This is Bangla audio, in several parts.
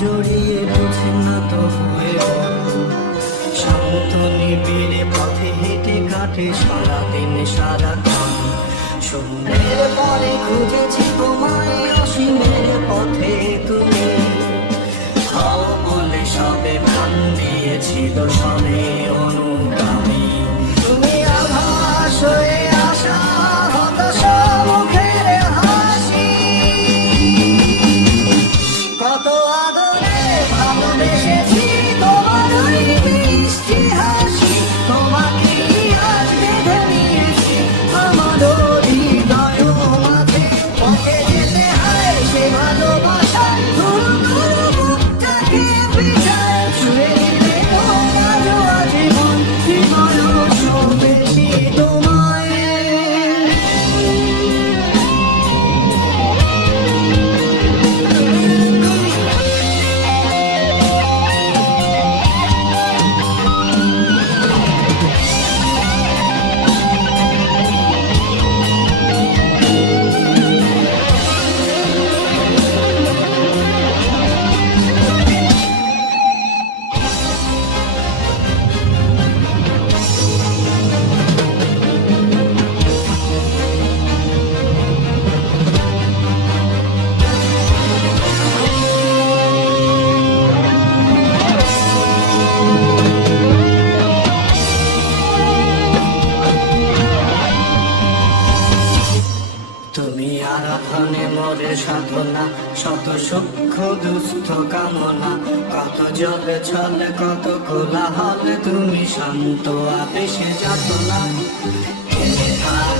জড়িয়ে বুঝে না তো হয়ে শান্ত নিবিড়ে পথে হেঁটে কাটে সারাদিন সারাক্ষণ। শূন্যের পরে খুঁজেছি তোমায়, অসীমের পথে তুমি হও বলে সবে প্রাণ দিয়েছিল সবে অনুগামী। তুমি আভাস হয়ে আসা হতাশা মুখের হাসি, কত আদরে ভালোবেসেছি তোমার ওই মিষ্টি হাসি। তোমাকে আজ বেঁধে নিয়েছি আমার হৃদয় মাঝে, পথে যেতে হয় সে ভালোবাসায় গুরু গুরু বুকটাকে পিছায় ছুঁয়ে নিতে তোমার আজীবন কি ভালোবেসেছি তোমায়। তুমি আরাধনে মোরে সাধনা, শত সূক্ষ্ম দুস্থ কামনা, কত জল ছল কত কোলাহল, তুমি শান্ত আবেশে যাতনা। এলে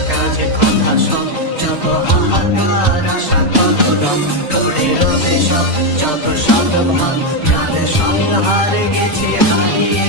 কাজে কথা সব যত হাহাকার আশা কত রং, তোরে রবে সব যত সদভাব প্রাণে সংহার গেছি হারিয়ে।